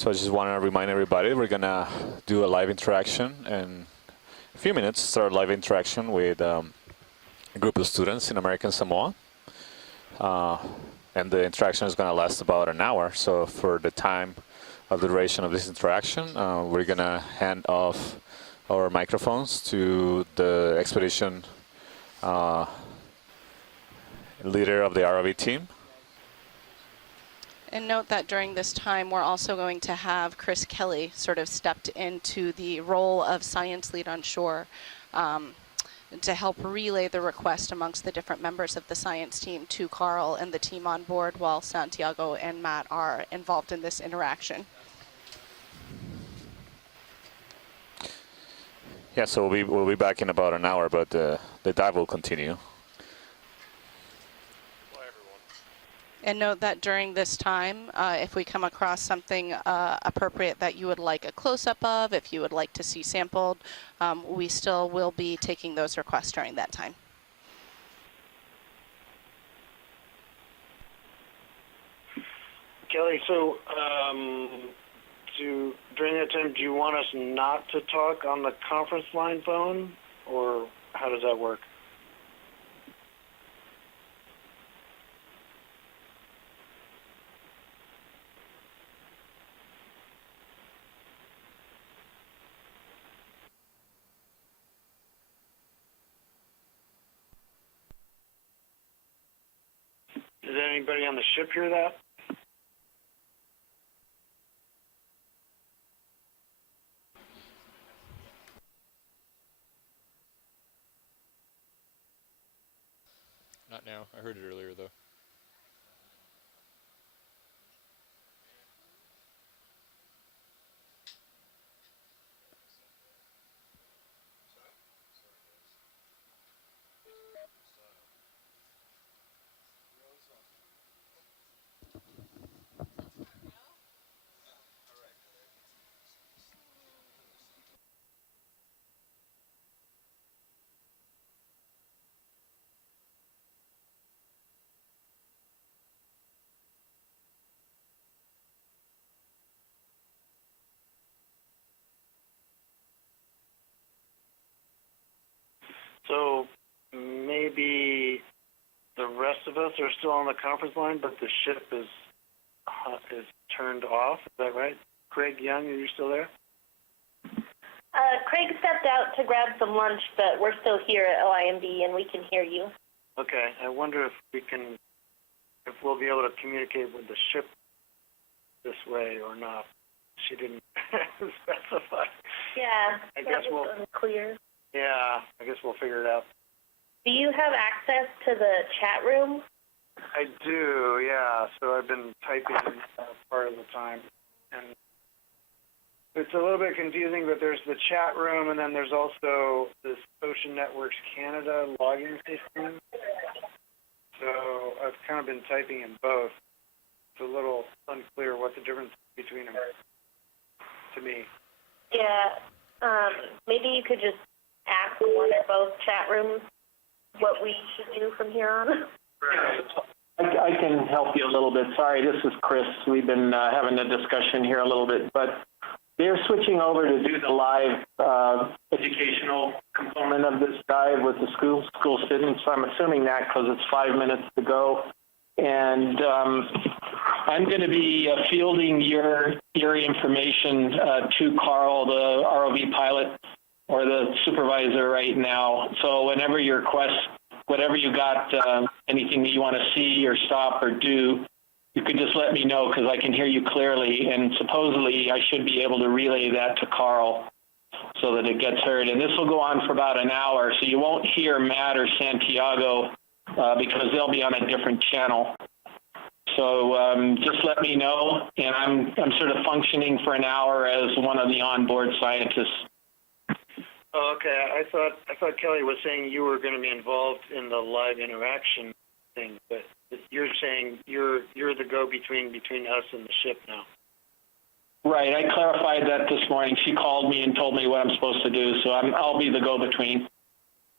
So I just want to remind everybody we're going to do a live interaction in a few minutes, start a live interaction with a group of students in American Samoa. And the interaction is going to last about an hour. So for the time of the duration of this interaction, we're going to hand off our microphones to the expedition leader of the ROV team. And note that during this time, we're also going to have Chris Kelly sort of stepped into the role of science lead on shore to help relay the request amongst the different members of the science team to Carl and the team on board, while Santiago and Matt are involved in this interaction. Yeah, so we'll be back in about an hour, but the dive will continue. And note that during this time, if we come across something appropriate that you would like a close-up of, if you would like to see sampled, we still will be taking those requests during that time. Kelly, so during that time, do you want us not to talk on the conference line phone, or how does that work? Does anybody on the ship hear that? Not now. I heard it earlier, though. So maybe the rest of us are still on the conference line, but the ship is turned off. Is that right? Craig Young, are you still there? Craig stepped out to grab some lunch, but we're still here at OIMD and we can hear you. Okay, I wonder if we'll be able to communicate with the ship this way or not. She didn't specify. Yeah, I guess was unclear. Yeah, I guess we'll figure it out. Do you have access to the chat room? I do, yeah. So I've been typing part of the time. And it's a little bit confusing, but there's the chat room, and then there's also this Ocean Networks Canada login system. So I've kind of been typing in both. It's a little unclear what the difference between them is to me. Yeah, maybe you could just ask one or both chat rooms what we should do from here on. I can help you a little bit. Sorry, this is Chris. We've been having a discussion here a little bit, but they're switching over to do the live educational component of this dive with the school students. So I'm assuming that because it's 5 minutes to go. And I'm going to be fielding your information to Carl, the ROV pilot, or the supervisor right now. So whenever your request, whatever you got, anything that you want to see or stop or do, you can just let me know because I can hear you clearly. And supposedly I should be able to relay that to Carl so that it gets heard. And this will go on for about an hour. So you won't hear Matt or Santiago because they'll be on a different channel. So just let me know. And I'm sort of functioning for an hour as one of the onboard scientists. Oh, okay. I thought Kelly was saying you were going to be involved in the live interaction thing, but you're saying you're the go-between between us and the ship now. Right. I clarified that this morning. She called me and told me what I'm supposed to do, so I'll be the go-between.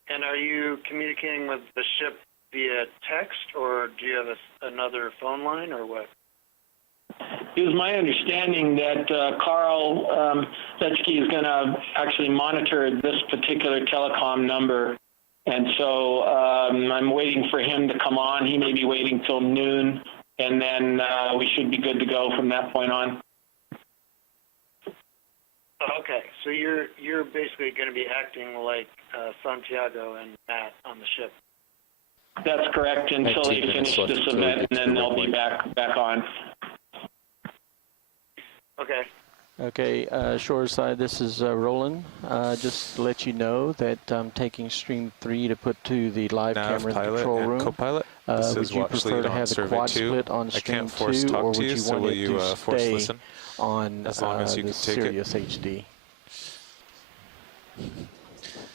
And are you communicating with the ship via text, or do you have another phone line, or what? It was my understanding that Carl Letsky is going to actually monitor this particular telecom number. And so I'm waiting for him to come on. He may be waiting till noon, and then we should be good to go from that point on. Okay, so you're basically going to be acting like Santiago and Matt on the ship. That's correct, until they 19 minutes finish left this until we event, get and to then the they'll be waypoint. back on. Okay. Okay, Shoreside, this is Roland. Just to let you know that I'm taking stream 3 to put to the live Nav, camera in the pilot, control and room. co-pilot. This Would is you watch prefer lead to on have the survey quad 2. split on I stream can't force 2, talk or to would you, you so want will it you to force stay listen? on As long as you can take it. Sirius HD?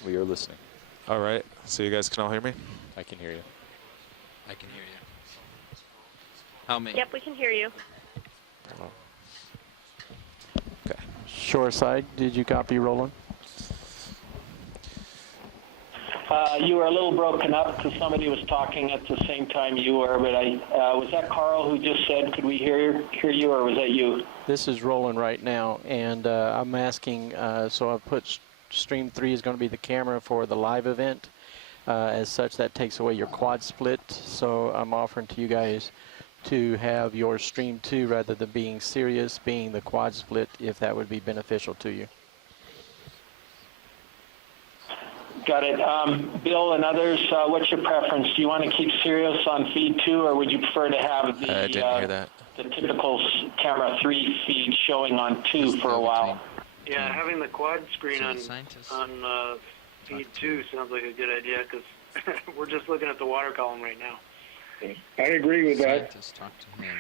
We are listening. All right, so you guys can all hear me? I can hear you. I can hear you. How many? Yep, we can hear you. Okay. Shoreside, did you copy, Roland? You were a little broken up because somebody was talking at the same time you were, but was that Carl who just said, could we hear you, or was that you? This is Roland right now, and I'm asking, so I've put stream 3 is going to be the camera for the live event. As such, that takes away your quad split, so I'm offering to you guys to have your stream 2 rather than being Sirius, being the quad split, if that would be beneficial to you. Got it. Bill and others, what's your preference? Do you want to keep Sirius on feed 2, or would you prefer to have the, I didn't hear that. the typical camera 3 feed showing on 2 for a while? Yeah, having the quad screen So on the scientists feed 2 sounds like a good idea because we're just looking at the water column right now. I agree with that. Scientists talk to him.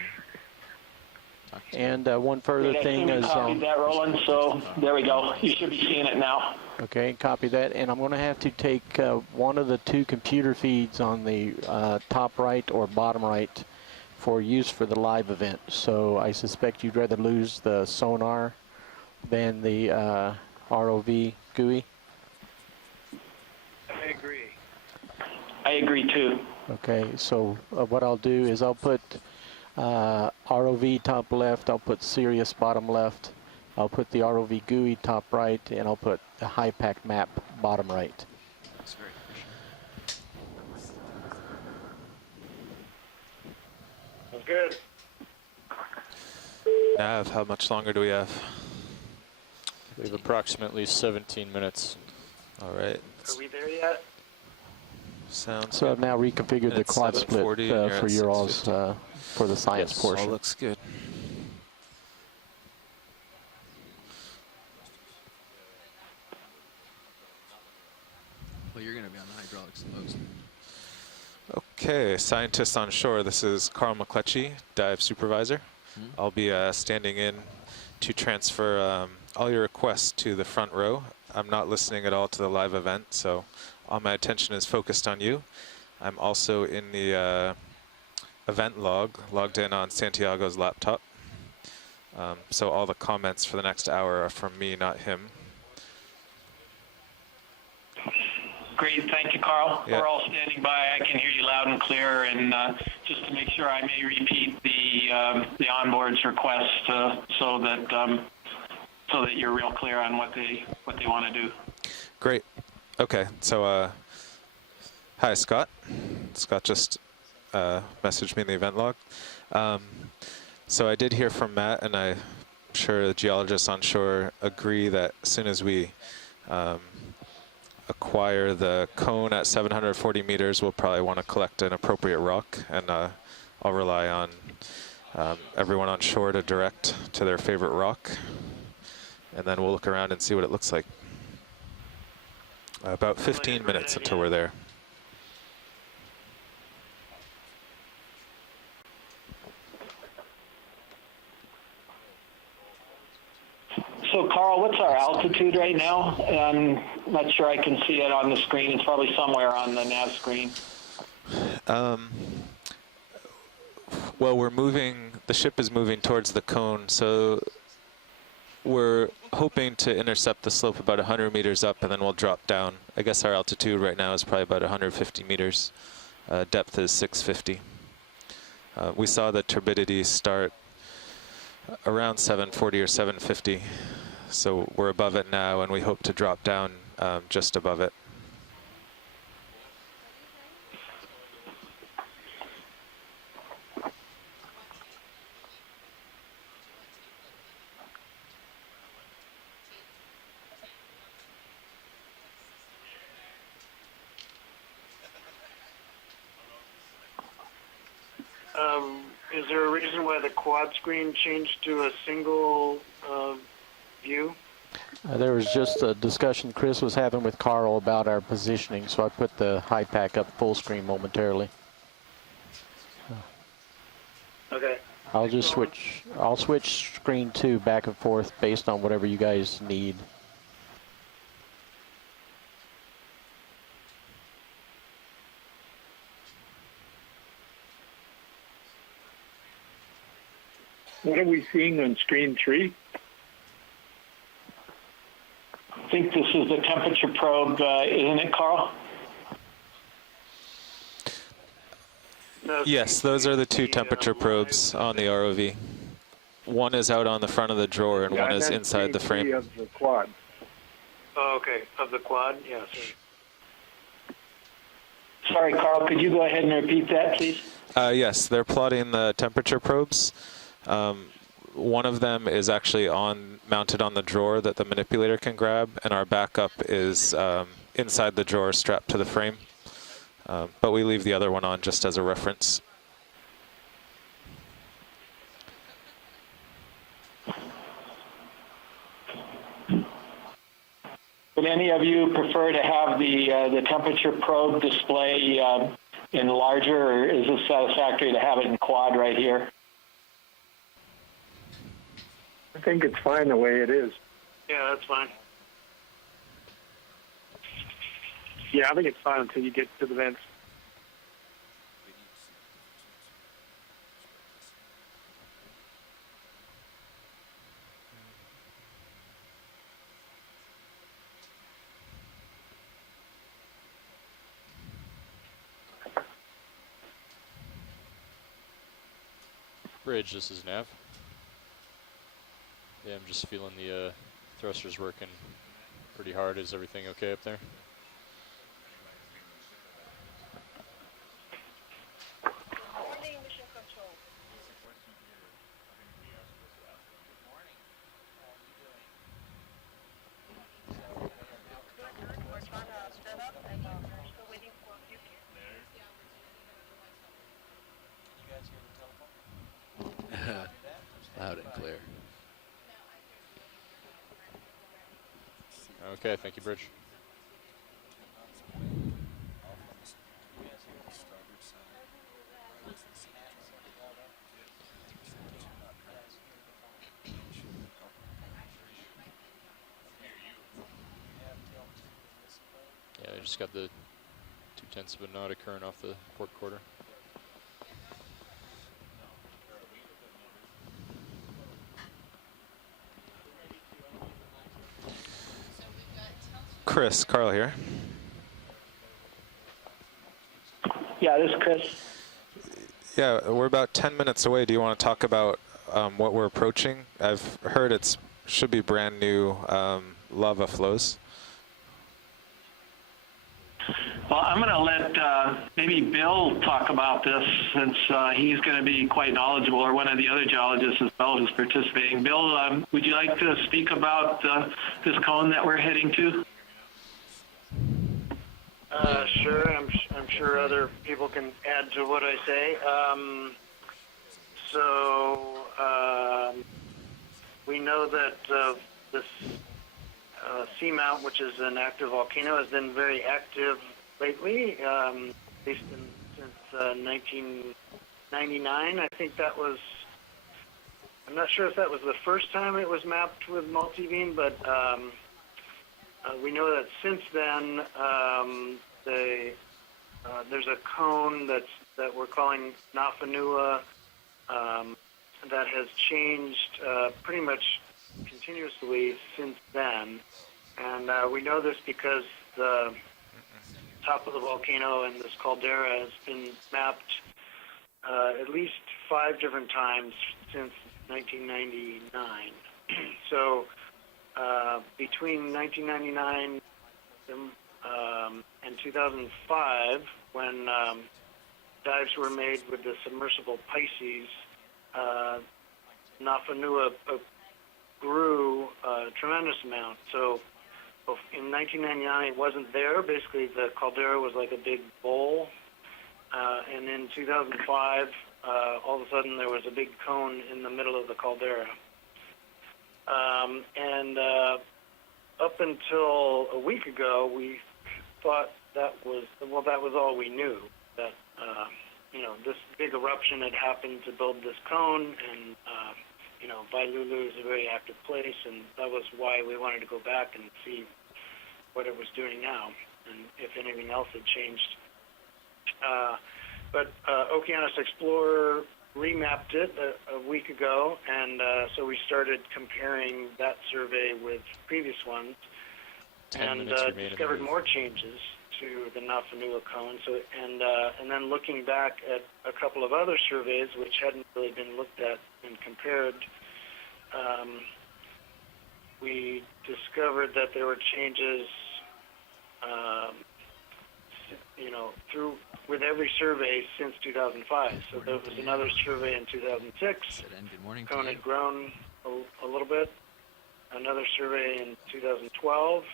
Talk to And one further Good, I thing assume you is, copied that, Roland, so there we go. You should be seeing it now. okay, copy that, and I'm going to have to take one of the 2 computer feeds on the top right or bottom right for use for the live event. So I suspect you'd rather lose the sonar than the ROV GUI. I agree. I agree, too. Okay, so what I'll do is I'll put ROV top left, I'll put Sirius bottom left, I'll put the ROV GUI top right, and I'll put the HIPAC map bottom right. That's very efficient. Good. Nav, how much longer do we have? We have approximately 17 minutes. All right. Are we there yet? Sounds So I've good. now reconfigured the It's quad split 7:40 and you're for at your all's 6:50. for the science Yes, portion. All looks good. Well, you're going to be on the hydraulics the most. Okay, scientists on shore. This is Carl McCletchy, dive supervisor. I'll be standing in to transfer all your requests to the front row. I'm not listening at all to the live event, so all my attention is focused on you. I'm also in the event log, logged in on Santiago's laptop. So all the comments for the next hour are from me, not him. Great, thank you, Carl. Yeah. We're all standing by. I can hear you loud and clear, and just to make sure, I may repeat the onboard's request so that you're real clear on what they want to do. Great. Okay, so hi, Scott. Scott just messaged me in the event log. So I did hear from Matt, and I'm sure the geologists on shore agree that as soon as we acquire the cone at 740 meters, we'll probably want to collect an appropriate rock, and I'll rely on everyone on shore to direct to their favorite rock, and then we'll look around and see what it looks like. About 15 minutes until we're there. So, Carl, what's our altitude right now? I'm not sure I can see it on the screen. It's probably somewhere on the nav screen. Well, we're moving, the ship is moving towards the cone, so we're hoping to intercept the slope about 100 meters up, and then we'll drop down. I guess our altitude right now is probably about 150 meters. Depth is 650. We saw the turbidity start Around 740 or 750. So we're above it now, and we hope to drop down just above it. Is there a reason why the quad screen changed to a single view? There was just a discussion Chris was having with Carl about our positioning, so I put the high pack up full screen momentarily. Okay. I'll switch screen 2 back and forth based on whatever you guys need. What are we seeing on screen 3? I think this is the temperature probe, isn't it, Carl? No, Yes, those are the two temperature probes on the ROV. One is out on the front of the drawer, and one is inside the frame. Of the quad. Oh, okay. Of the quad? Yeah. Sorry, Carl, could you go ahead and repeat that, please? Yes, they're plotting the temperature probes. One of them is actually mounted on the drawer that the manipulator can grab, and our backup is inside the drawer strapped to the frame. But we leave the other one on just as a reference. Would any of you prefer to have the temperature probe display in larger, or is it satisfactory to have it in quad right here? I think it's fine the way it is. Yeah, that's fine. Yeah, I think it's fine until you get to the vents. Bridge, this is Nav. Yeah, I'm just feeling the thrusters working pretty hard. Is everything okay up there? Loud and clear. Okay, thank you, Bridge. Yeah, I just got the 0.2 of a knot of current off the port quarter. Chris, Carl here. Yeah, this is Chris. Yeah, we're about 10 minutes away. Do you want to talk about what we're approaching? I've heard it should be brand new lava flows. Well, I'm going to let maybe Bill talk about this, since he's going to be quite knowledgeable, or one of the other geologists as well who's participating. Bill, would you like to speak about this cone that we're heading to? Sure. I'm sure other people can add to what I say. We know that this seamount, which is an active volcano, has been very active lately, at least since 1999. I think that was, I'm not sure if that was the first time it was mapped with multibeam, but we know that since then there's a cone that we're calling Nafanua that has changed pretty much continuously since then. And we know this because the top of the volcano and this caldera has been mapped at least 5 different times since 1999. So between 1999 and 2005, when dives were made with the submersible Pisces, Nafanua grew a tremendous amount. So in 1999, it wasn't there. Basically, the caldera was like a big bowl. And in 2005, all of a sudden, there was a big cone in the middle of the caldera. And up until a week ago, we thought that was all we knew. That this big eruption had happened to build this cone, and Vailulu is a very active place, and that was why we wanted to go back and see what it was doing now, and if anything else had changed. But Okeanos Explorer remapped it a week ago, and so we started comparing that survey with previous ones, and discovered more changes to the Nafanua cone. So, and then looking back at a couple of other surveys which hadn't really been looked at and compared, we discovered that there were changes, through with every survey since 2005. So there was another survey in 2006. Cone had grown a little bit. Another survey in 2012,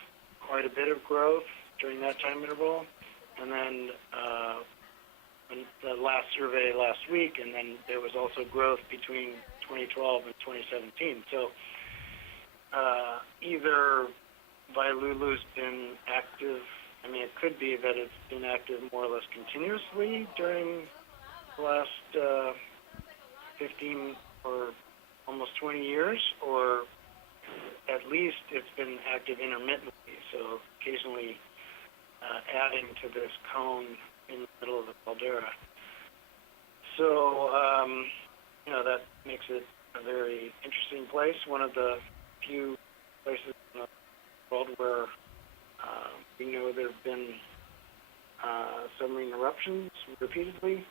quite a bit of growth during that time interval, and then the last survey last week, and then there was also growth between 2012 and 2017. So either Vailulu's been active. I mean, it could be that it's been active more or less continuously during the last 15 or almost 20 years, or at least it's been active intermittently, so occasionally adding to this cone in the middle of the caldera. So, that makes it a very interesting place, one of the few places in the world where we know there have been submarine eruptions repeatedly.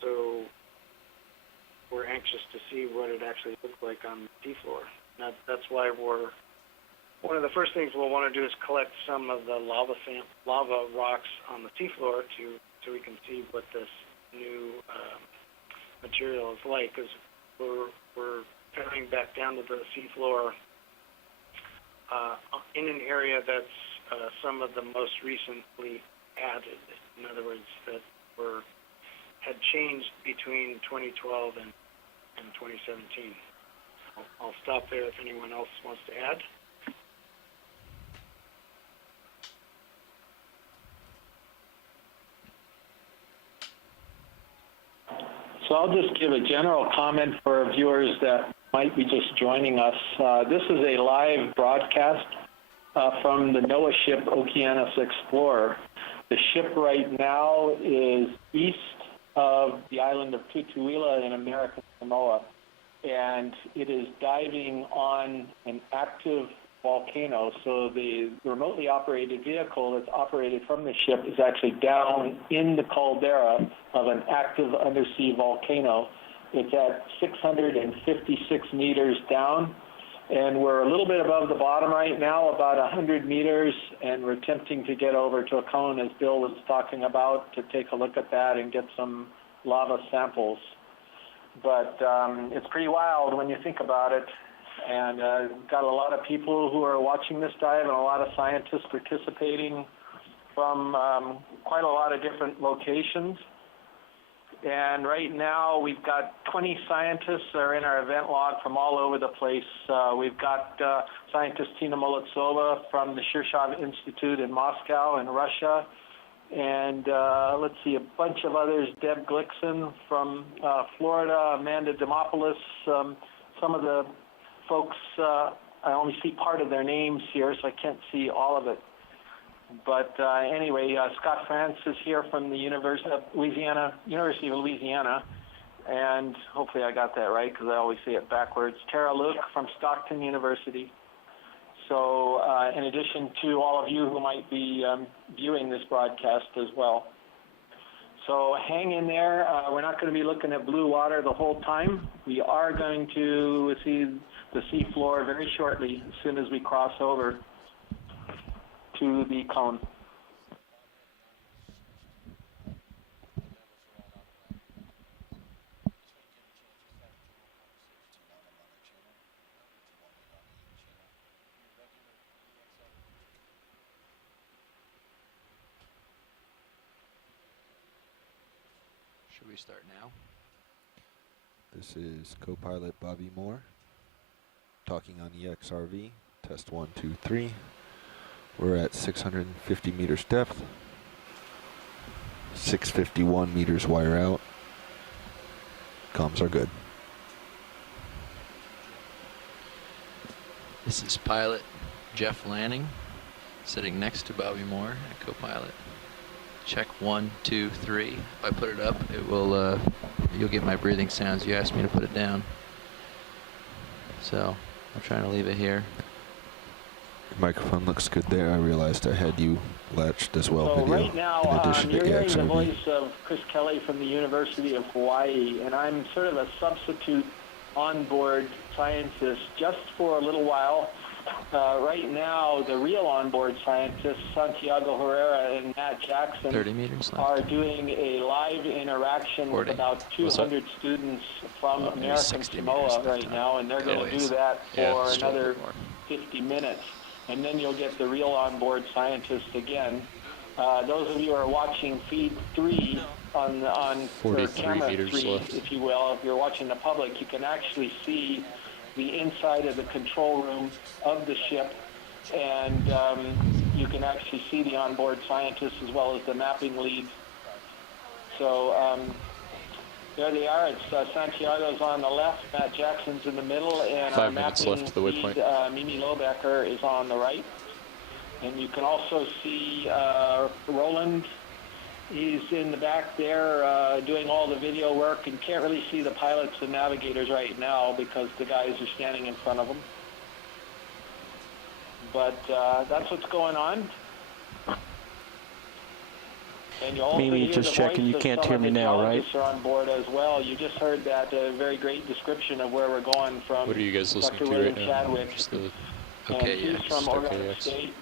So we're anxious to see what it actually looks like on the seafloor. That's why one of the first things we'll want to do is collect some of the lava rocks on the seafloor so we can see what this new material is like, because we're coming back down to the seafloor in an area that's some of the most recently added. In other words, that had changed between 2012 and 2017. I'll stop there if anyone else wants to add. So I'll just give a general comment for viewers that might be just joining us. This is a live broadcast from the NOAA ship Okeanos Explorer. The ship right now is east of the island of Tutuila in American Samoa, and it is diving on an active volcano. So the remotely operated vehicle that's operated from the ship is actually down in the caldera of an active undersea volcano. It's at 656 meters down, and we're a little bit above the bottom right now, about 100 meters, and we're attempting to get over to a cone, as Bill was talking about, to take a look at that and get some lava samples. But it's pretty wild when you think about it, and we've got a lot of people who are watching this dive and a lot of scientists participating from quite a lot of different locations. And right now, we've got 20 scientists that are in our event log from all over the place. We've got scientist Tina Molodtsova from the Shirshov Institute in Moscow in Russia. And let's see, a bunch of others, Deb Glickson from Florida, Amanda Demopoulos. Some of the folks, I only see part of their names here, so I can't see all of it. But anyway, Scott France is here from the University of Louisiana, and hopefully I got that right because I always say it backwards. Tara Luke from Stockton University. So in addition to all of you who might be viewing this broadcast as well. So hang in there. We're not going to be looking at blue water the whole time. We are going to see the seafloor very shortly as soon as we cross over to the cone. Should we start now? This is co-pilot Bobby Moore talking on EX-RV, test 1, 2, 3. We're at 650 meters depth, 651 meters wire out. Comms are good. This is pilot Jeff Lanning, sitting next to Bobby Moore, a co-pilot. Check 1, 2, 3. If I put it up, it will. You'll get my breathing sounds. You asked me to put it down, so I'm trying to leave it here. Your microphone looks good there. I realized I had you latched as well. So video right now, in addition you're to hearing the EX-RV. voice of Chris Kelly from the University of Hawaii, and I'm sort of a substitute onboard scientist just for a little while. Right now, the real onboard scientists, Santiago Herrera and Matt Jackson, 30 meters left. are doing a live interaction 40. with about 200 students from American 60 Samoa meters right now, and they're going to do that for still a another bit more. 50 minutes. And then you'll get the real onboard scientists again. Those of you who are watching feed 3 on or 43 camera meters 3, left. if you will, if you're watching the public, you can actually see the inside of the control room of the ship, and you can actually see the onboard scientists as well as the mapping leads. So there they are. It's Santiago's on the left, Matt Jackson's in the middle, and 5 our minutes mapping left to the lead, waypoint. Mimi Lobecker, is on the right. And you can also see Roland. He's in the back there doing all the video work, and can't really see the pilots and navigators right now because the guys are standing in front of them. But that's what's going on. And you also Mimi, hear just the checking, voice you of can't some hear of me the now, right? geologists are on board as well. You just heard that very great description of where we're going from What are you guys listening Dr. to William right now? Chadwick. Just the Okay, and yeah. he's from just Oregon OKX. State.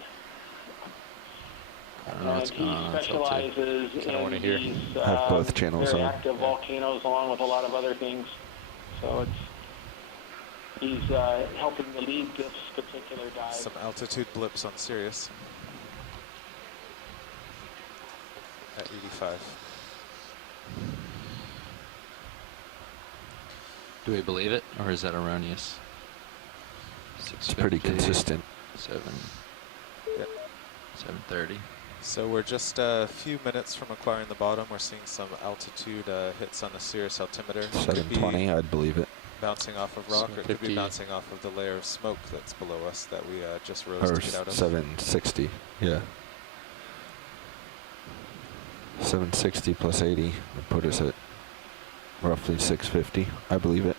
I don't know what's And going he on. It's up to specializes Kinda wanna in hear. these Have both channels very on. active volcanoes, along with a lot of other things. So he's helping to lead this particular dive. Some altitude blips on Sirius at 85. Do we believe it, or is that erroneous? It's pretty 650, consistent. 730. So we're just a few minutes from acquiring the bottom. We're seeing some altitude hits on the Sirius altimeter. Could be 720, I'd believe it. bouncing off of rock, or it could be 750. bouncing off of the layer of smoke that's below us that we just rose Or to get out of. 760, yeah. 760 plus 80 would put us at roughly 650, I believe it.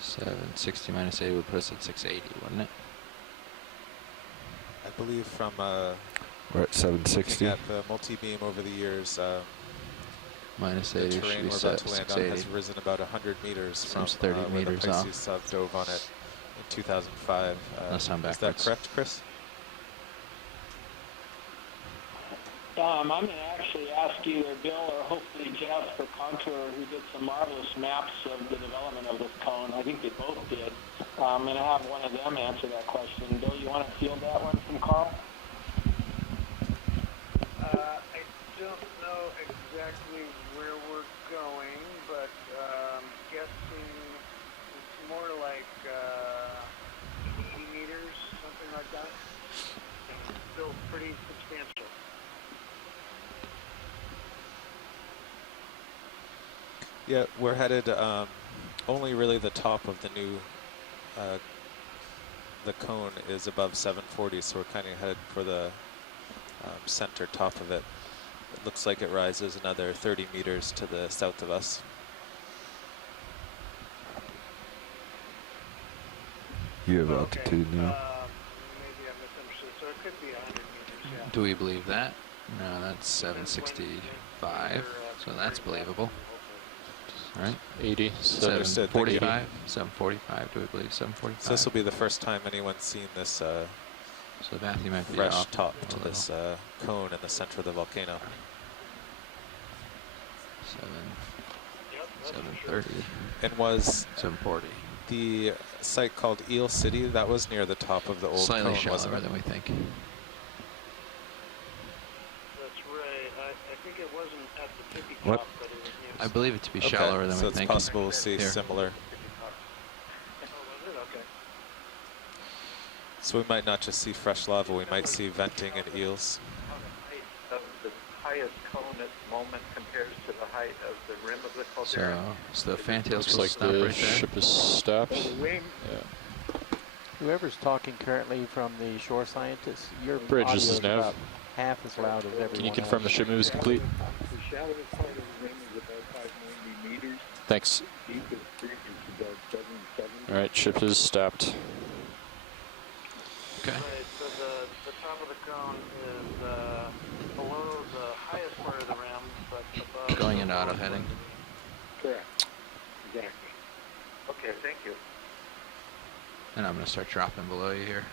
$760 minus 80 would put us at 680, wouldn't it? I believe from We're at 760. looking at the multi-beam over the years, Minus the 80 should terrain be we're set about at to land on 680. has risen about 100 meters from Seems 30 where the meters off. Pisces sub dove on it in 2005. Unless I'm Is that backwards. correct, Chris? I'm going to actually ask either Bill or hopefully Jeff for Contour, who did some marvelous maps of the development of this cone. I think they both did. I'm going to have one of them answer that question. Bill, you want to field that one from Carl? I don't know exactly where we're going, but guessing it's more like 80 meters, something like that. Still pretty substantial. Yeah, we're headed only really the top of the new, the cone is above 740, so we're kind of headed for the center top of it. It looks like it rises another 30 meters to the south of us. You have Okay, altitude now. maybe I misunderstood. So it could be 100 meters. Do we believe that? No, that's 765, so that's believable. All right. 80. So Understood. Thank you. 745. 745. Do we believe 745? So this will be the first time anyone's seen this So Matthew might be fresh off top a to little. this cone in the center of the volcano. 730. And was 740. the site called Eel City? That was near the top of the old Slightly cone, wasn't shallower it? than we think. That's right. I think it wasn't at the tippy What? top, but it was near. I believe it to be Okay, shallower than so we it's think. possible we'll see Here. similar. Oh, was it? Okay. So we might not just see fresh lava, we might see venting and eels. Of the highest cone at the moment compares to the height of the rim of the caldera. So the fantails looks will like stop the right there. ship is stopped. The rim. Yeah. Whoever's talking currently from the shore scientists, your Bridge, this audio is Nav. about half as loud as everyone Can you confirm the else. ship move is complete? The shallowest part of the rim is about 590 meters. Thanks. Deepest bridge is about 770. All right, ship is stopped. Okay. Right, so the top of the cone is below the highest part of the rim, but above. Going into auto heading. Correct. Exactly. Okay, thank you. And I'm going to start dropping below you here.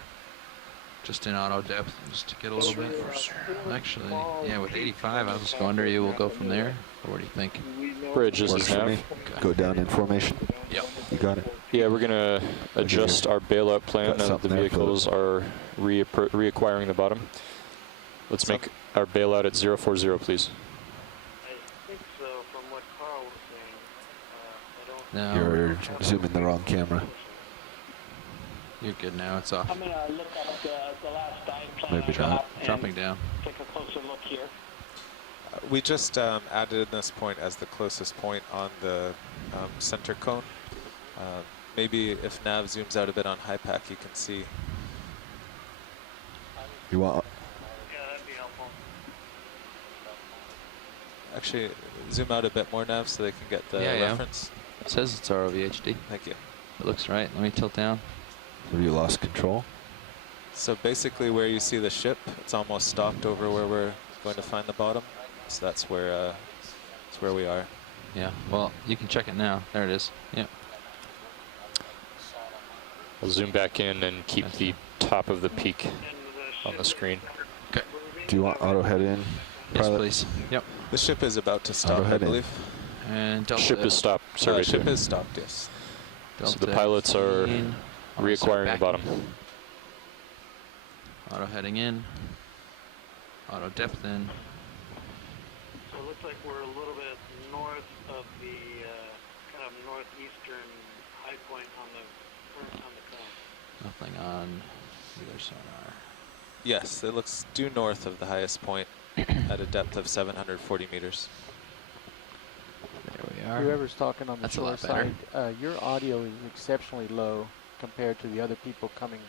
Just in auto depth, just to get a little bit. Actually, yeah, with 85, I'll just go under you. We'll go from there. Or what do you think? Bridge, this Works is for Nav. me. Go down in formation. Yep. You got it. Yeah, we're gonna adjust our bailout plan Got now that the something there for vehicles are reacquiring the bottom. Let's make our bailout at 040, please. I think so, from what Carl was saying. I don't. No, You're zooming the wrong camera. you're good now. It's off. I'm going to look up the last dive plan Maybe I got not. and Dropping down. take a closer look here. We just added this point as the closest point on the center cone. Maybe if Nav zooms out a bit on HiPAC, you can see. You want? Yeah, that'd be helpful. Actually, zoom out a bit more, Nav, so they can get the Yeah, yeah. reference. It says it's ROV HD. Thank you. It looks right. Let me tilt down. Have you lost control? So basically where you see the ship, it's almost stopped over where we're going to find the bottom. So that's where we are. Yeah. Well, you can check it now. There it is. Yeah. I'll zoom back in and keep the top of the peak on the screen. Okay. Do you want auto head in? Yes, Pilot? please. Yep. The ship is about to stop, I head in. believe. And delta. Ship is stopped. Survey Ship 2. is stopped, yes. So the Delta pilots are 18. I'm gonna start reacquiring the bottom. backing. Auto heading in. Auto depth in. So it looks like we're a little bit north of the kind of northeastern high point on the cone. Nothing on either sonar. Yes, it looks due north of the highest point at a depth of 740 meters. There we are. Whoever's talking on the That's a shore lot better. side, your audio is exceptionally low compared to the other people coming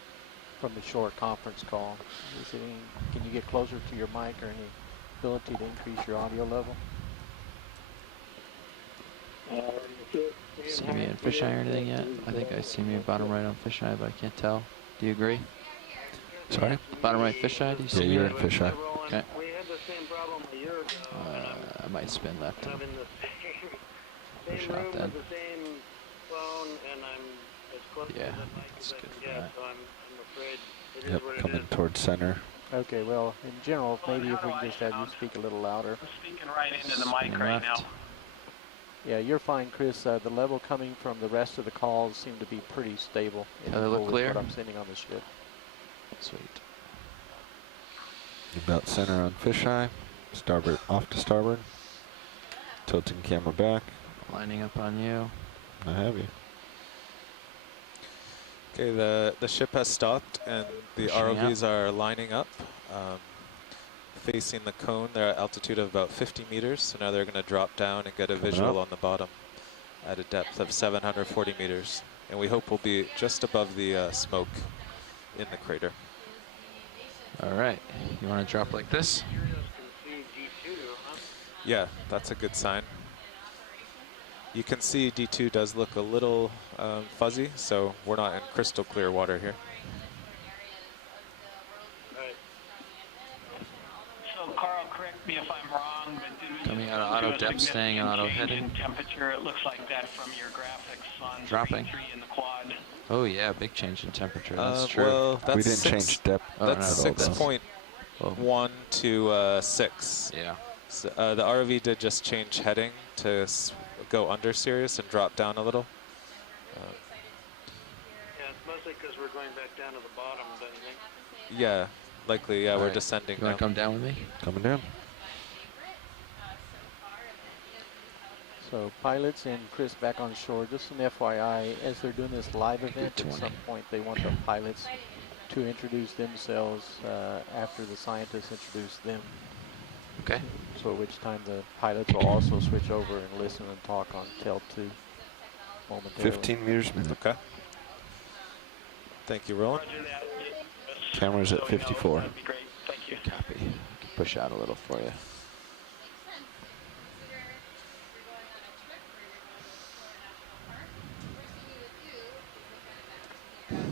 from the shore conference call. Is it can you get closer to your mic or any ability to increase your audio level? See me in fisheye or anything yet? I think I see me bottom right on fisheye, but I can't tell. Do you agree? Sorry? Bottom right fisheye, do you see Yeah, me? you're in fisheye. Okay. We had the same problem a year ago. I might spin left. I'm in the same Shot room then. with the same phone, and I'm as close to Yeah, the mic that's as I good can for get. that. So I'm afraid it is Yep, what it coming is. towards center. Okay, well, in general, maybe if we can just have you speak a little louder. I'm speaking right into the mic Spinning right left. now. Yeah, you're fine, Chris. The level coming from the rest of the calls seem to be pretty stable. in They look with clear? What I'm sending on the ship. Sweet. About center on fisheye. Starboard off to starboard. Tilting camera back. Lining up on you. I have you. Okay, the ship has stopped and the Pushing out. ROVs are lining up, facing the cone. They're at altitude of about 50 meters, so now they're going to drop down and get a Coming visual up. on the bottom at a depth of 740 meters. And we hope we'll be just above the smoke in the crater. All right. You want to drop like this? Yeah, that's a good sign. You can see D2 does look a little fuzzy, so we're not in crystal clear water here. Right. me if I'm wrong, but did we Coming just out of go auto through a depth, staying in significant auto change heading. in temperature? It looks like that from your graphics on Dropping. screen 3 in the quad. Oh yeah, big change in temperature. That's true. Well, that's We didn't six, change depth Oh, that's no, at all, though. 6.1 to 6. Yeah. So, the ROV did just change heading to go under Sirius and drop down a little. Yeah, it's mostly because we're going back down to the bottom, don't you think? Yeah, likely. Yeah, All we're right. descending You now. want to come down with me? Coming down. So pilots and Chris back on shore, just an FYI, as they're doing this live event, at 20. some point they want the pilots to introduce themselves after the scientists introduce them. Okay. So at which time the pilots will also switch over and listen and talk on Tel 2 momentarily. 15 meters a minute. Okay. Thank you, Roland. Roger that. Camera's at 54. That'd be great. Thank you. Copy. Can push out a little for you.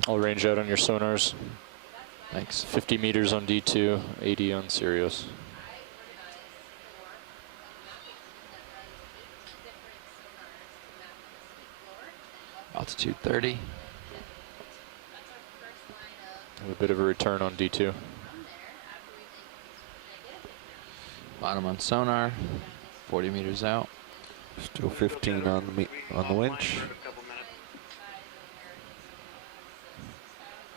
I'll range out on your sonars. Thanks. 50 meters on D2, 80 on Sirius. Altitude 30. Have a bit of a return on D2. Bottom on sonar. 40 meters out. Still 15 on the winch.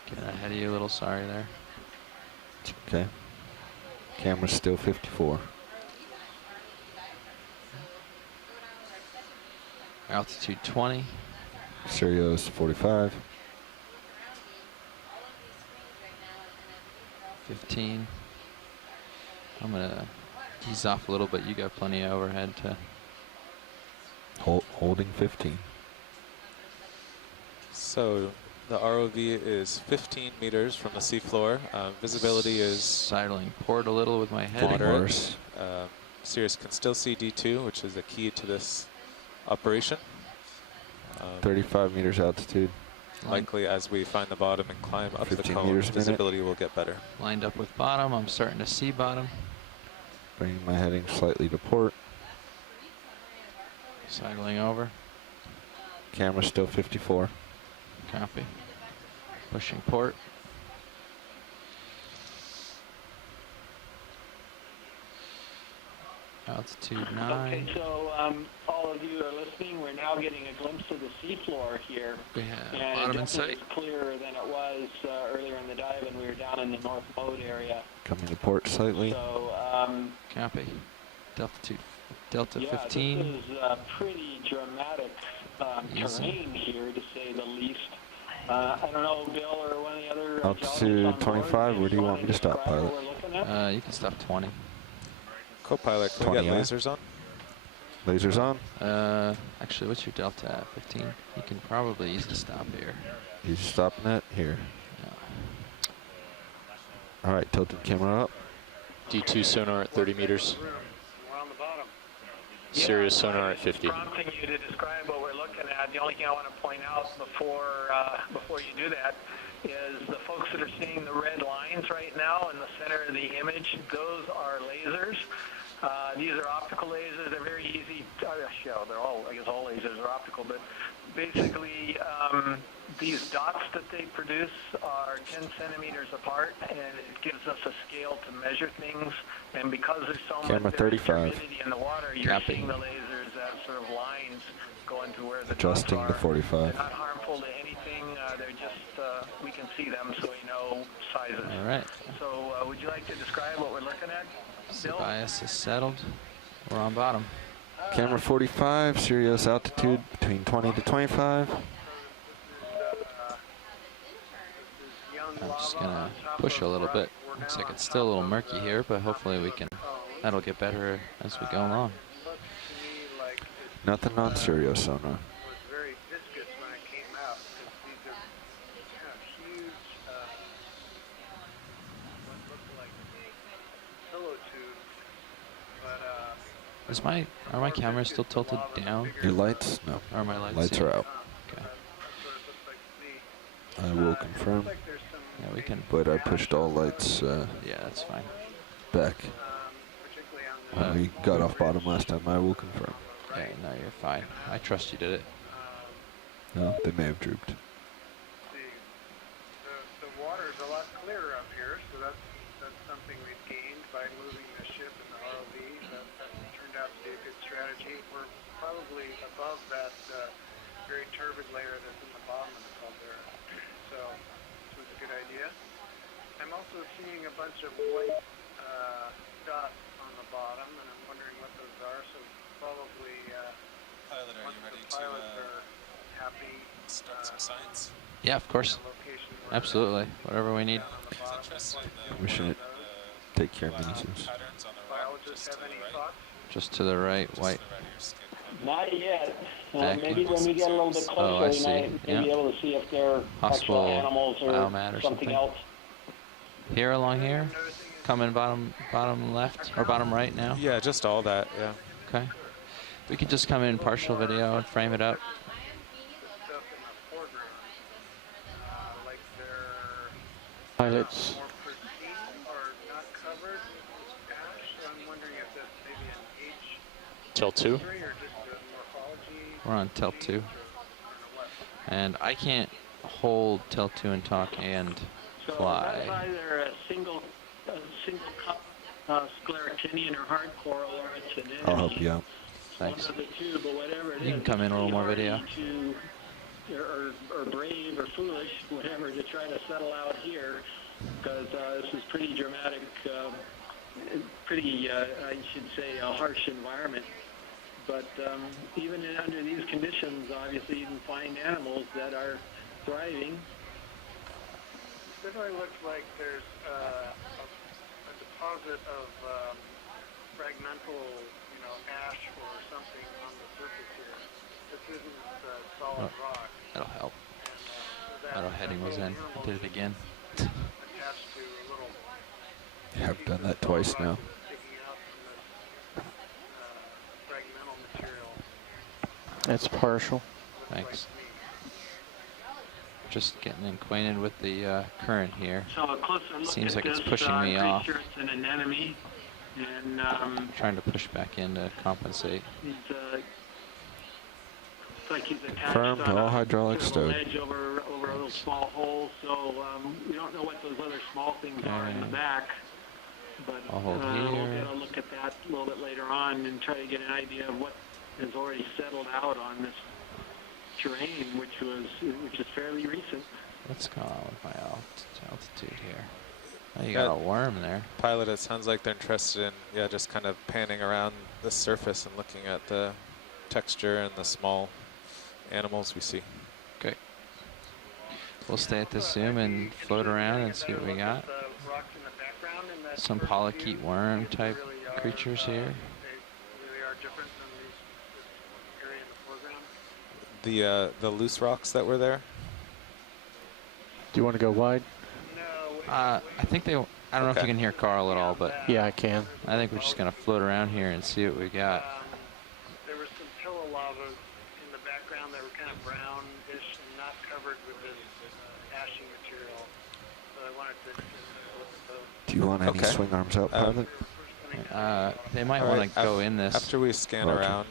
Getting ahead of you a little. Sorry there. Okay. Camera's still 54. Altitude 20. Sirius 45. 15. I'm gonna ease off a little bit. You got plenty of overhead to. Holding 15. So the ROV is 15 meters from the seafloor. Visibility is sidling port a little with my head. moderate. Sirius can still see D2, which is the key to this operation. 35 meters altitude. Likely as we find the bottom and climb up the 15 cone, meters a minute. visibility will get better. Lined up with bottom. I'm starting to see bottom. Bringing my heading slightly to port. Sidling over. Camera still 54. Copy. Pushing port. Altitude 9. Okay, so all of you are listening. We're now getting a glimpse of the seafloor here. We have And bottom it in definitely sight. is clearer than it was earlier in the dive when we were down in the North Mode area. Coming to port slightly. So, Copy. Delta yeah, 15. this is pretty dramatic terrain here, to say the least. I don't know, Bill or one of the other Altitude 25. Where do you want me to stop, pilot? You can stop 20. Co-pilot, can we get 20, lasers on? Lasers on. Actually, what's your delta at? 15? You can probably easily stop here. You stopping it here. Yeah. All right, tilted camera up. D2 sonar at 30 meters. We're on the bottom. Sirius sonar at 50. Prompting you to describe what we're looking at. The only thing I want to point out before you do that is the folks that are seeing the red lines right now in the center of the image. Those are lasers. These are optical lasers. They're very easy. They're all, I guess, all lasers are optical, but basically these dots that they produce are 10 centimeters apart, and it gives us a scale to measure things. And because there's so Camera much 35. turbidity in the water, you're Copy. seeing the lasers as sort of lines going to where the Adjusting dots to are. 45. They're not harmful to anything. They're just, we can see them, so we know sizes. All right. So would you like to describe what we're looking at, Bill? Bias is settled. We're on bottom. Camera 45. Sirius altitude between 20 to 25. I'm just gonna push a little bit. Looks like it's still a little murky here, but hopefully that'll get better as we go along. Nothing on Sirius sonar. Was very viscous when it came out because these are kind of huge, what look like pillow tubes. But Are my cameras still tilted down? Your lights? No. Are my lights? Lights yeah. are out. Okay. that's what it looks like to me. I will confirm. Looks like there's some Yeah, we can. But I pushed all lights Yeah, that's fine. back. particularly When we got off bottom last time, I will confirm. Yeah, no, you're fine. I trust you did it. No, they may have drooped. The water is a lot clearer up here, so that's something we've gained by moving the ship and the ROV. That turned out to be a good strategy. We're probably above that very turbid layer that's in the bottom of the caldera, so this was a good idea. I'm also seeing a bunch of white dots on the bottom, and I'm wondering what those are. So probably Pilot, are once you ready the pilots are happy. start some science? Yeah, of course. Absolutely. Whatever we need. We shouldn't take care of mini-suits. Biologists have any thoughts? Just to the right, white. Not yet. Back Maybe when we get a little bit Oh, I closer, we see. might be Yeah. able to see if they're Possible actual animals or biomat or something something. else. Here along here? Coming bottom left or bottom right now? Yeah, just all that, yeah. Okay. We could just come in partial video and frame it up. Stuff in the foreground, like they're Pilots. more pristine or not covered with ash. So I'm wondering if that's maybe an age Till 2. history or just a morphology. We're on Tel 2. And I can't hold Tel 2 and talk and So fly. that's either a single cup scleractinian or hard coral, or it's an enemy. I'll help you out. Thanks. One of the two, but whatever it is. You can come in a little more video. Or brave or foolish, whatever, to try to settle out here, because this is pretty dramatic, I should say, a harsh environment. But even under these conditions, obviously, you can find animals that are thriving. It definitely looks like there's a deposit of fragmental, ash or something on the surface here. This isn't solid rock. That'll help. And, Auto heading was in. I did it again. attached to a little Yeah, I've done that twice now. sticking out from this fragmental material. That's partial. Thanks. Just getting acquainted with the current here. So a closer look Seems at like it's this, pushing me I'm off. pretty sure it's an anemone, and Trying to push back in to compensate. he's it's like he's attached Confirmed, on all a hydraulics sort of a stowed. ledge over a little small hole. So we don't know what those other small things are in the back, but I'll hold we'll here. get a look at that a little bit later on and try to get an idea of what has already settled out on this terrain, which is fairly recent. What's going on with my altitude here? Oh, you got a worm there. Pilot, it sounds like they're interested in, just kind of panning around the surface and looking at the texture and the small animals we see. Great. We'll stay at this zoom and float around and see what we got. Some polychaete worm type creatures here. They really are different than this area in the foreground. The loose rocks that were there? Do you want to go wide? I think they. I don't know if you can hear Carl at all, but Yeah, I can. I think we're just gonna float around here and see what we got. There were some pillow lavas in the background that were kind of brownish and not covered with this ashy material. So I wanted to look at those. Do you want any swing arms out, pilot? They might All want right, to go in this. After we scan around,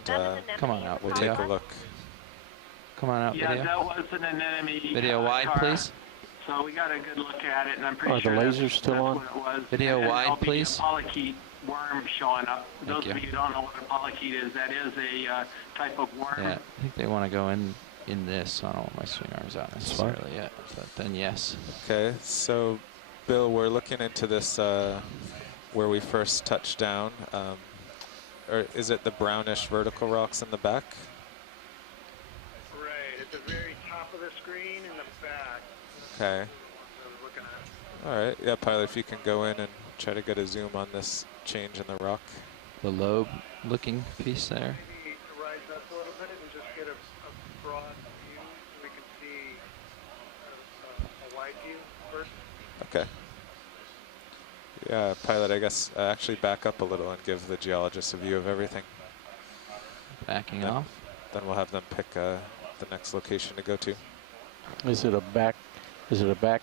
Come on out, we'll video. take a look. Come on out, Yeah, video. that was an anemone. Video wide, car. please. So we got a good look at it, and I'm pretty Are the sure lasers that's still on? what it was. Video And wide, there'll be please. a polychaete worm showing up. Those you. of you who don't know what a polychaete is, that is a type of worm. Yeah, I think they want to go in this. So I don't want my swing arms out necessarily yet. But then yes. Okay, so Bill, we're looking into this where we first touched down. Or is it the brownish vertical rocks in the back? Right, at the very top of the screen in the back. Okay. I was looking at. All right. Yeah, pilot, if you can go in and try to get a zoom on this change in the rock. The lobe looking piece there. Maybe rise up a little bit and just get a broad view so we can see a wide view first. Okay. Yeah, pilot, I guess actually back up a little and give the geologist a view of everything. Backing Then- off. Then we'll have them pick the next location to go to. Is it a back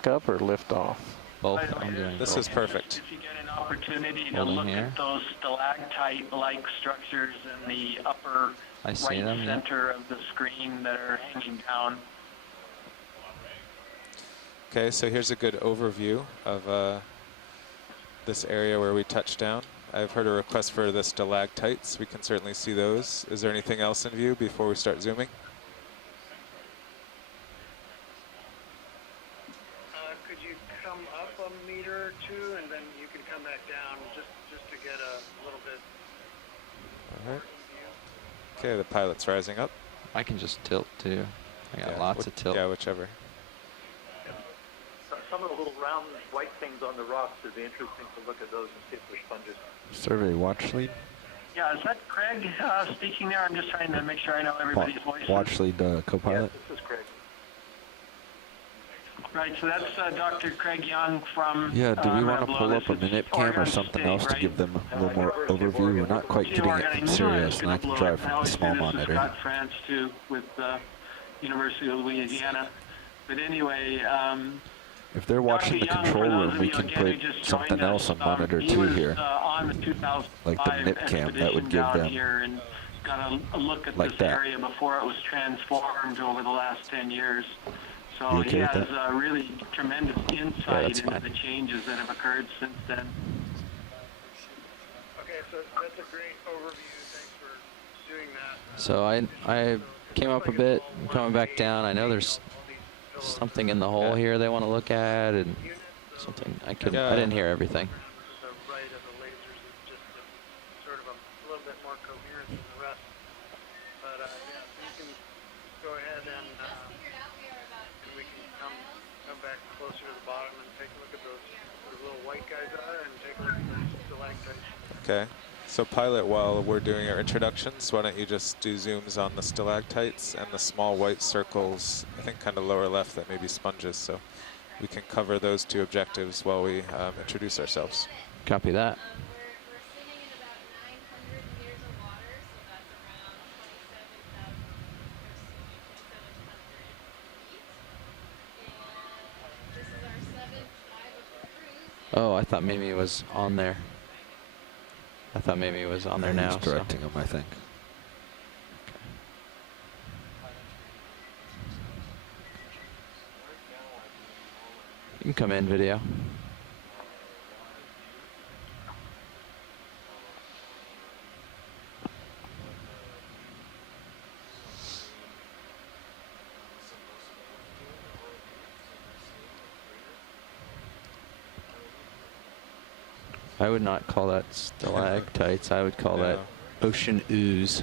up or lift off? Both. I'm doing This both. is perfect. If you get enough opportunity to Holding look here. at those stalactite-like structures in the upper I see right them, yeah. center of the screen that are hanging down. Okay, so here's a good overview of this area where we touched down. I've heard a request for the stalactites. We can certainly see those. Is there anything else in view before we start zooming? Could you come up a meter or two, and then you can come back down just to get a little bit. All right. Okay, the pilot's rising up. I can just tilt too. I got Yeah, lots of tilt. Yeah, whichever. Some of the little round white things on the rocks, it'd be interesting to look at those and see if they're sponges. Survey watch lead. Yeah, is that Craig speaking there? I'm just trying to make sure I know everybody's voices. Watch lead co-pilot. This is Craig. Right, so that's Dr. Craig Young from Yeah, do we want to Red pull Lotus. up a minute cam or Oregon something State, else to right? give them a little more overview? We're not quite getting it from Sirius, and I can drive from the small monitor. Scott France too, with University of Louisiana. But anyway, If they're watching the control room, we can put something else on monitor 2 here, on the 2005 like the minute cam. That would give them here and got a look at like this that. area before it was transformed over the last 10 years. So You okay he with has that? really tremendous insight that's into fine. the changes that have occurred since then. Okay, so that's a great overview. Thanks for doing that. So I came up a bit, I'm coming back down. I know there's something in the hole here they want to look at, and something I didn't hear everything. The right of the lasers is just sort of a little bit more coherent than the rest. But yeah, so you can go ahead and we can come back closer to the bottom and take a look at those where the little white guys are, and take a look at those stalactites. Okay. So pilot, while we're doing our introductions, why don't you just do zooms on the stalactites and the small white circles, I think kind of lower left, that may be sponges. So we can cover those two objectives while we introduce ourselves. Copy that. Oh, I thought maybe it was on there. I thought maybe it was on there now. He's directing them, I think. You can come in video. I would not call that stalactites. I would call that ocean ooze.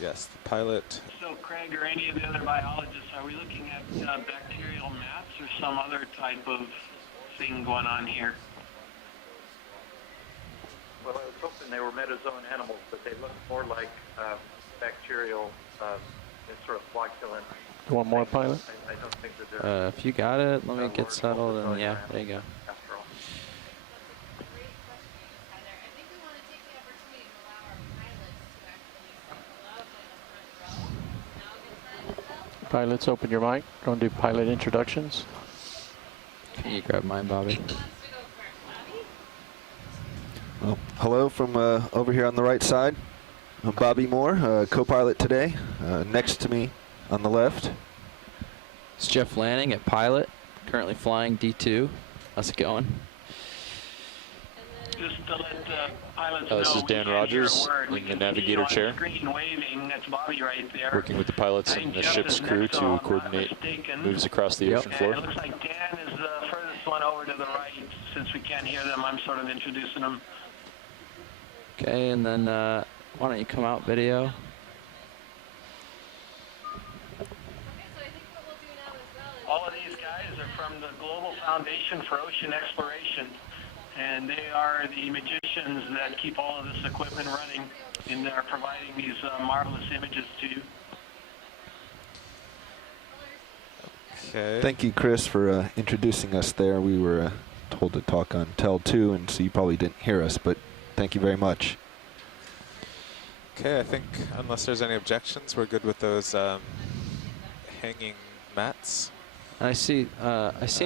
Yes, the pilot. So Craig or any of the other biologists, are we looking at bacterial mats or some other type of thing going on here? Well, I was hoping they were metazoan animals, but they look more like bacterial, sort of flocculent. You want more, pilot? I don't think that they're If you got it, let me get settled, and yeah, there you go. after all. Pilots, open your mic. Going to do pilot introductions. Can you grab mine, Bobby? Well, hello from over here on the right side. I'm Bobby Moore, co-pilot today. Next to me on the left. It's Jeff Lanning at pilot, currently flying D2. How's it going? Just to let pilots This know, is Dan we can't hear a Rogers word. We in the can see navigator on chair. Screen waving. That's Bobby right there. Working with the pilots I think and the Jeff ship's is crew next, so to I'm not coordinate mistaken. moves across the ocean And floor. it looks like Dan is the furthest one over to the right. Since we can't hear them, I'm sort of introducing them. Okay, and then why don't you come out video? All of these guys are from the Global Foundation for Ocean Exploration, and they are the magicians that keep all of this equipment running and are providing these marvelous images to you. Okay. Thank you, Chris, for introducing us there. We were told to talk on Tel 2, and so you probably didn't hear us, but thank you very much. Okay, I think unless there's any objections, we're good with those hanging mats. And I see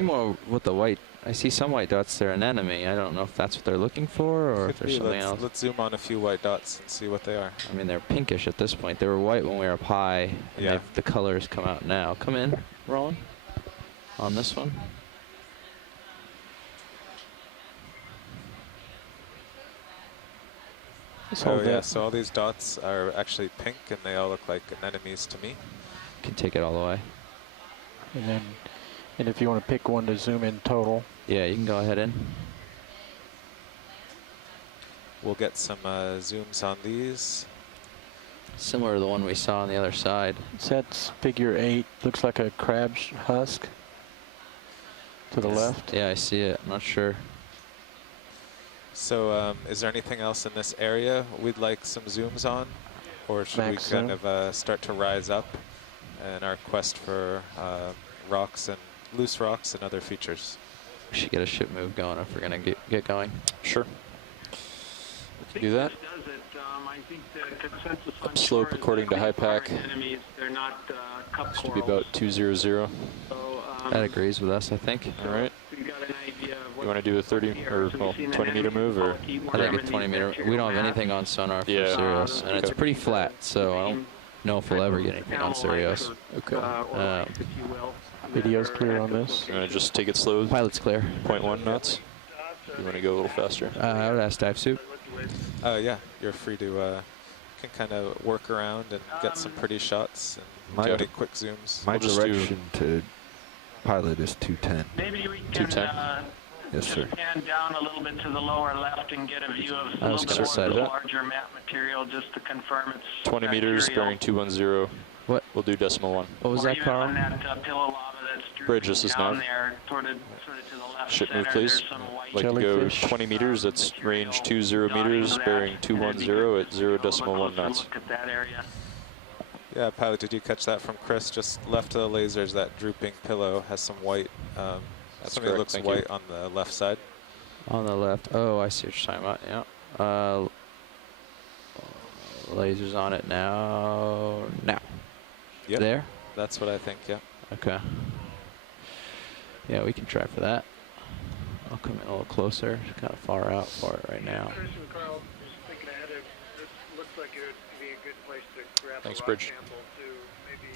more with the white I see some white dots. They're an enemy. I don't know if that's what they're looking for or if Could there's be. something else. Let's zoom on a few white dots and see what they are. I mean, they're pinkish at this point. They were white when we were up high, and Yeah. the colors come out now. Come in, Roland, on this one. Oh yeah, so all these dots are actually pink and they all look like anemones to me. Can take it all the way. And then, and if you want to pick one to zoom in total. Yeah, you can go ahead in. We'll get some zooms on these. Similar to the one we saw on the other side. That's figure 8. Looks like a crab husk to the left. Yeah, I see it. I'm not sure. So is there anything else in this area we'd like some zooms on? Or should Max we kind zoom. of start to rise up in our quest for rocks and loose rocks and other features? We should get a ship move going if we're going to get going. Sure. We can do that. Does it? I think the consensus on Upslope shore is according to that HiPAC. enemies, they're not cup Should be corals. about 200. So, That agrees with us, I think. All right. we've got an idea of You want to do a 30 or well, 20 meter move or? I think a 20 meter. We don't have anything on sonar for Yeah. Sirius, and it's Okay. pretty flat, so I don't know if we'll ever get anything on Sirius. Okay. Video's clear on this. You want to just take it slow? Pilot's clear. 0.1 knots? You want to go a little faster? I would ask dive soup. Yeah, you're free to can kind of work around and get some pretty shots and My- do any quick zooms. My We'll just do- direction to pilot is 210. Maybe we can 210. Yes, sir. pan down a little bit to the lower left and get a view of a I was little bit gonna say more of the that. larger map material just to confirm it's 20 meters, bacterial. bearing 210. What? We'll do decimal 1. What was Or that, even Carl? on that pillow lava that's drooping Bridge, this is down nav. there, sort of to the left Ship move, center, please. there's some white Like to go Jellyfish. 20 meters, that's material range 20 dotting meters, that, bearing and it'd be 210 good at to 0 take a decimal little 1 closer knots. Look at that area. Yeah, pilot, did you catch that from Chris? Just left of the lasers, that drooping pillow has some white. That's Something that correct, looks thank white you. on the left side. On the left. Oh, I see what you're talking about. Yeah. Lasers on it now. Now. Yep. There? That's what I think, yeah. Okay. Yeah, we can try for that. I'll come in a little closer. It's kind of far out for it right now. Chris and Carl, just thinking ahead, this looks like it would be a good place to grab Thanks, a rock Bridge. sample to maybe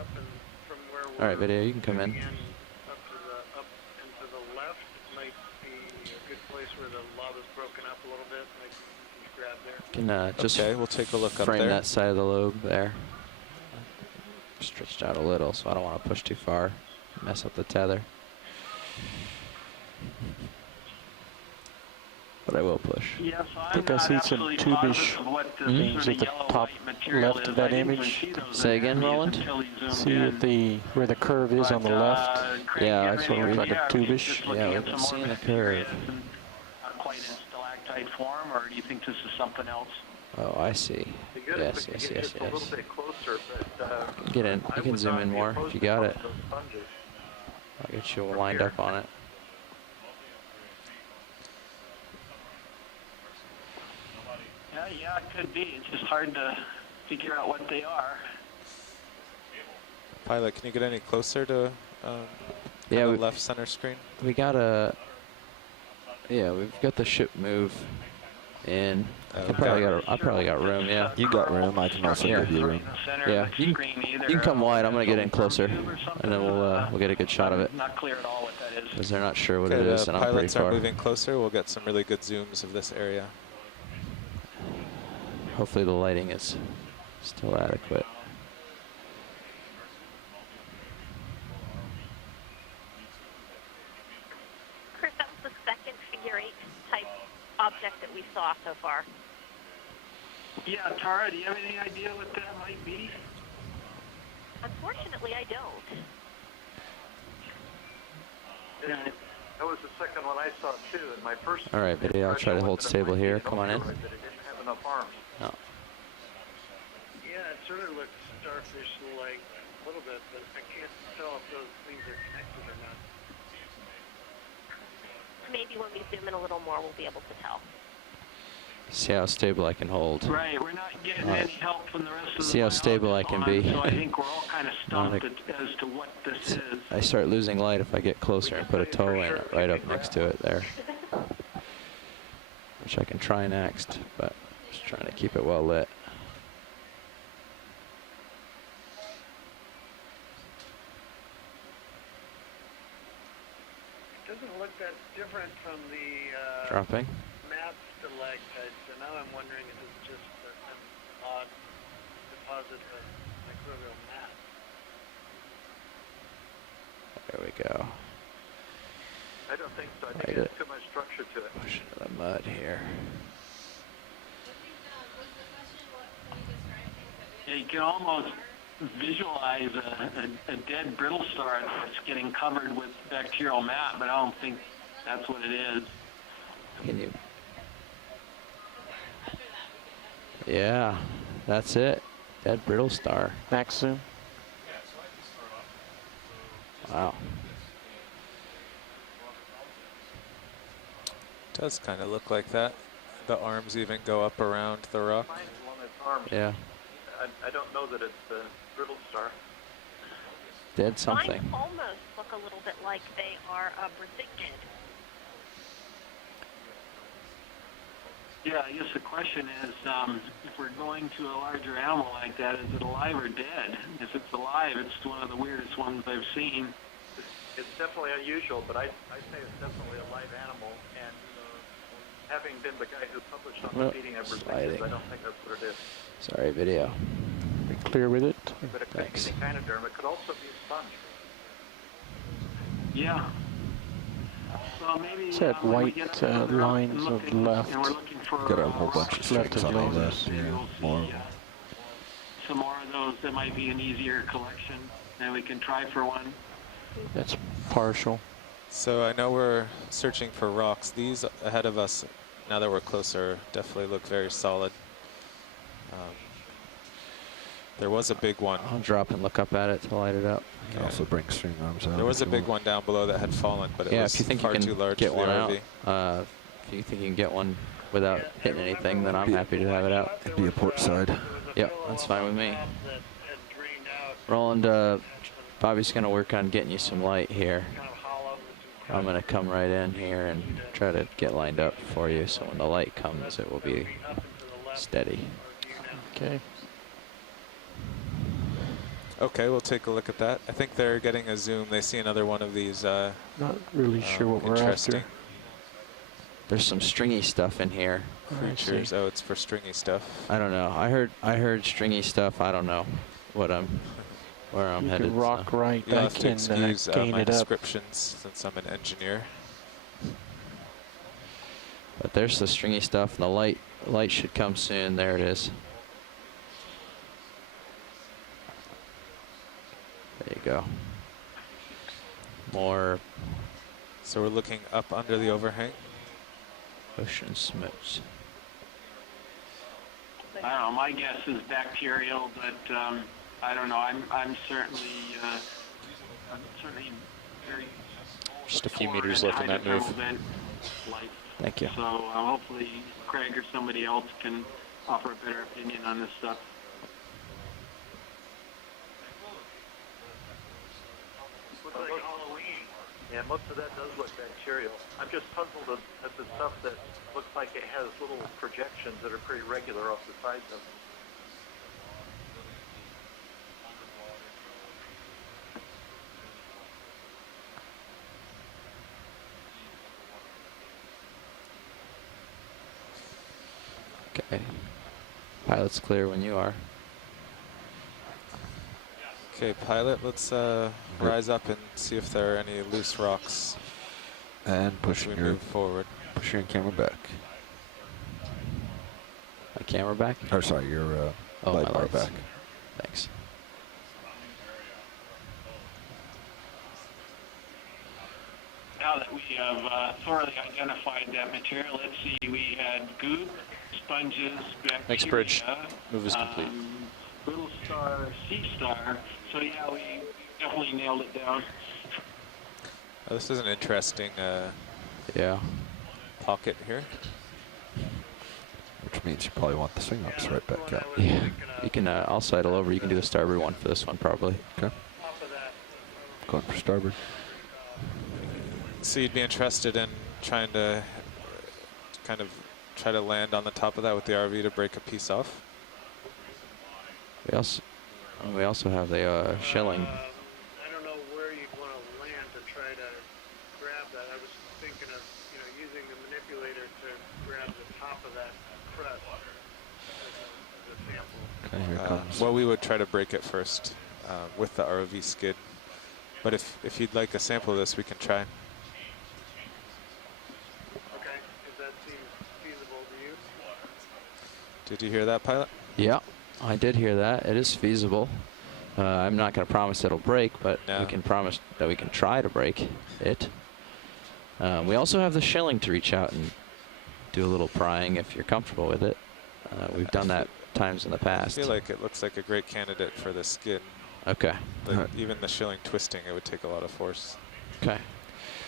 up and from where we're All right, video, you can come in. moving up and to the left might be a good place where the lava's broken up a little bit. Like just grab there. Can just Okay, we'll take a look up frame there. that side of the lobe there. Stretched out a little, so I don't want to push too far, mess up the tether. But I will push. Yes, I think I see some tubish things at the top left of that image. Say again, Roland? See at the where the curve is on the left. Yeah, Sort of like a tubish. Yeah, we haven't seen the curve. Not quite in stalactite form, or do you think this is something else? Oh, I see. Be good Yes, if we yes, could get yes, just a little yes. bit closer, but Get in. I You can would zoom not in be more opposed if you to got both it. of those sponges. I'll get you lined up on it. Yeah, it could be. It's just hard to figure out what they are. Pilot, can you get any closer to Yeah, the we- left center screen? We got a. Yeah, we've got the ship move in. I probably got room. Yeah. You got room. I can also Yeah. give you room. Yeah. You can come wide. I'm gonna get in closer, and then we'll get a good shot of it. Not clear at all what that is. Because they're not sure what it Okay, is, the and I'm pretty pilots are far. moving closer. We'll get some really good zooms of this area. Hopefully the lighting is still adequate. Chris, that was the second figure 8 type object that we saw so far. Yeah, Tara, do you have any idea what that might be? Unfortunately, I don't. That was the second one I saw too, and my first. All right, video. I'll try to hold stable here. Come on in. That it didn't have enough arms. No. Yeah, it sort of looks starfish-like a little bit, but I can't tell if those things are connected or not. Maybe when we zoom in a little more, we'll be able to tell. See how stable I can hold. Right, we're not getting any help from the rest of the See how stable I can be. so I think we're all kind of stumped as to what this is. I start losing light if I get closer and put a toe in it right up next to it there. Which I can try next, but just trying to keep it well lit. It doesn't look that different from the Dropping. mat stalactites, so now I'm wondering if it's just an odd deposit of microbial mat. There we go. I don't think so. I think Light it it. has too much structure to it. Push into the mud here. Yeah, you can almost visualize a dead brittle star that's getting covered with bacterial mat, but I don't think that's what it is. Can you? Yeah, that's it. Dead brittle star. Max zoom. Wow. Does kind of look like that. The arms even go up around the rock. Lines along its arms. Yeah. I don't know that it's a brittle star. Dead something. Mine almost look a little bit like they are Brazilian. Yeah, I guess the question is, if we're going to a larger animal like that, is it alive or dead? If it's alive, it's one of the weirdest ones I've seen. It's definitely unusual, but I say it's definitely a live animal. And having been the guy who published on the feeding of Brazilians, I don't think that's what it is. Sorry, video. Are we clear with it? But it could Thanks. be echinoderm. It could also be a sponge. Yeah. So maybe It's that when we white get further up lines and of looking, left. and we're looking for Got a whole bunch of Left strings of on the lasers. left here. More of them. some more of those that might be an easier collection, and we can try for one. That's partial. So I know we're searching for rocks. These ahead of us, now that we're closer, definitely look very solid. There was a big one. I'll drop and look up at it to light it up. You can also bring string arms out. There was a if you big want. one down below that had fallen, but it Yeah, was if you think far you can too large get for one the out, ROV. if you think you can get one without hitting anything, then I'm happy to have it out. It'd be a port side. Yep, that's fine with me. That had drained out, Roland, Bobby's going to work on getting you some light here. kind of hollow with some I'm going to come right in here and try to get lined up for you, so when the light comes, it will be up and to the left steady. of you now. Okay. Okay, we'll take a look at that. I think they're getting a zoom. They see another one of these Not really sure what we're interesting after. There's some stringy stuff in here. creatures. Oh, it's for stringy stuff. I don't know. I heard stringy stuff. I don't know where I'm You headed. can rock right You'll have back to and excuse gain my it up. descriptions since I'm an engineer. But there's the stringy stuff, and the light should come soon. There it is. There you go. More So we're looking up under the overhang. ocean smokes. I don't know. My guess is bacterial, but I don't know. I'm certainly very. Just a few for meters an left in that move. hydrothermal vent light. Thank you. So hopefully Craig or somebody else can offer a better opinion on this stuff. Looks like Halloween. Yeah, most of that does look bacterial. I'm just puzzled at the stuff that looks like it has little projections that are pretty regular off the sides of it. Okay. Pilot's clear when you are. Okay, pilot, let's rise up and see if there are any loose rocks And as pushing we your move forward. camera back. My camera back? Or sorry, your Oh, light my bar lights. back. Thanks. Now that we have thoroughly identified that material, let's see, we had goop, sponges, bacteria. Thanks, Bridge. Move is complete. Little star, sea star. So yeah, we definitely nailed it down. This is an interesting Yeah. pocket here. which means you probably want the swing ups right back out. Yeah, you can. I'll sidle over. You can do the starboard one for this one, probably. Okay. Going for starboard. So you'd be interested in trying to kind of try to land on the top of that with the RV to break a piece off? We also have the shelling. I don't know where you'd want to land to try to grab that. I was thinking of, using the manipulator to grab the top of that crest as a sample. Okay, here comes. Well, we would try to break it first with the ROV skid. But if you'd like a sample of this, we can try. Okay, if that seems feasible to you. Did you hear that, pilot? Yeah, I did hear that. It is feasible. I'm not going to promise it'll break, but we can promise that we can try to break it. We also have the shelling to reach out and do a little prying if you're comfortable with it. We've done that times in the past. I feel like it looks like a great candidate for the skid. Okay. Like even the shilling twisting, it would take a lot of force. Okay.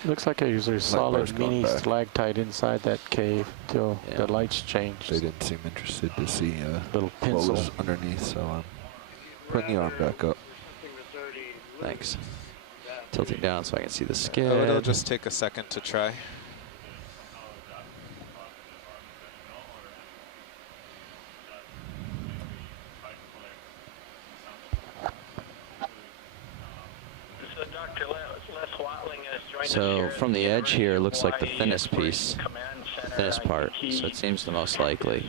Looks like there's a solid mini back. stalactite inside that cave till the lights changed. They didn't seem interested to see little what was pencil underneath, so I'm putting the arm back up. Thanks. Tilting down so I can see the skid. Oh, it'll just take a second to try. So from the edge here, it looks like the thinnest piece, the thinnest part. So it seems the most likely.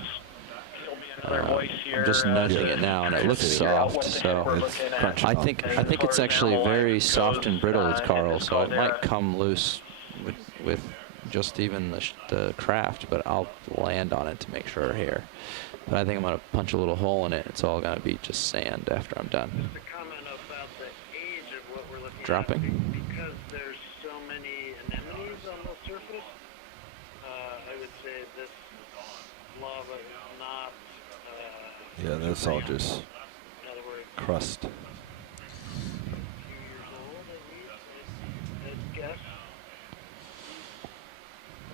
I'm just nudging it now, and it looks soft. So I think it's actually very soft and brittle, Carl. So it might come loose with just even the craft, but I'll land on it to make sure here. But I think I'm going to punch a little hole in it. It's all going to be just sand after I'm done. Dropping. Because there's so many anemones on the surface, I would say this lava is not. Yeah, that's all just crust.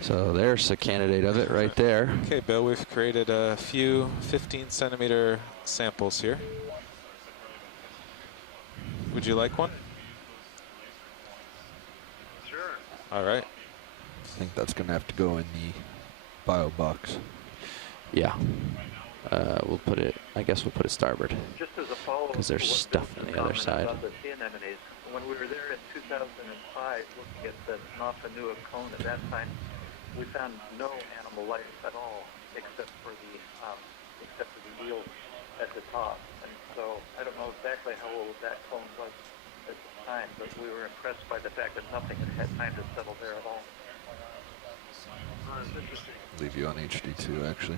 So there's a candidate of it right there. Okay, Bill, we've created a few 15-centimeter samples here. Would you like one? Sure. All right. I think that's going to have to go in the bio box. Yeah. We'll put it, I guess we'll put it starboard. Just as a follow-up, because there's stuff on the other side. About the sea anemones. When we were there in 2005 looking at the Nafanua cone at that time, we found no animal life at all except for the eels at the top. And so I don't know exactly how old that cone was at the time, but we were impressed by the fact that nothing had time to settle there at all. That's interesting. Leave you on HD2 actually.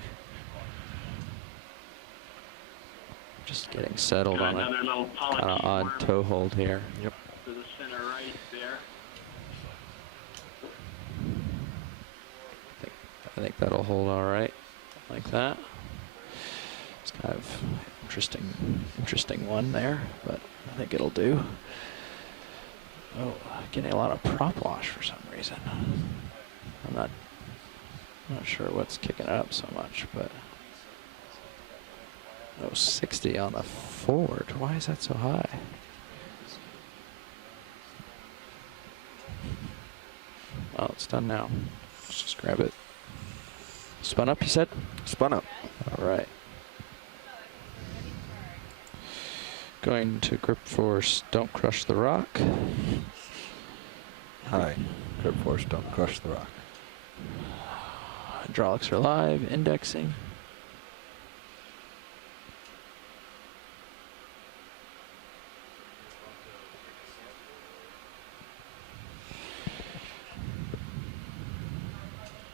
Just getting settled on Another a little kind of odd toe hold here. Yep. to the center right there. I think that'll hold all right, like that. It's kind of interesting one there, but I think it'll do. Oh, getting a lot of prop wash for some reason. I'm not sure what's kicking it up so much, but oh, 60 on the forward. Why is that so high? Oh, it's done now. Let's just grab it. Spun up, you said? Spun up. All right. Going to grip force, don't crush the rock. Hi. Grip force, don't crush the rock. Hydraulics are live, indexing.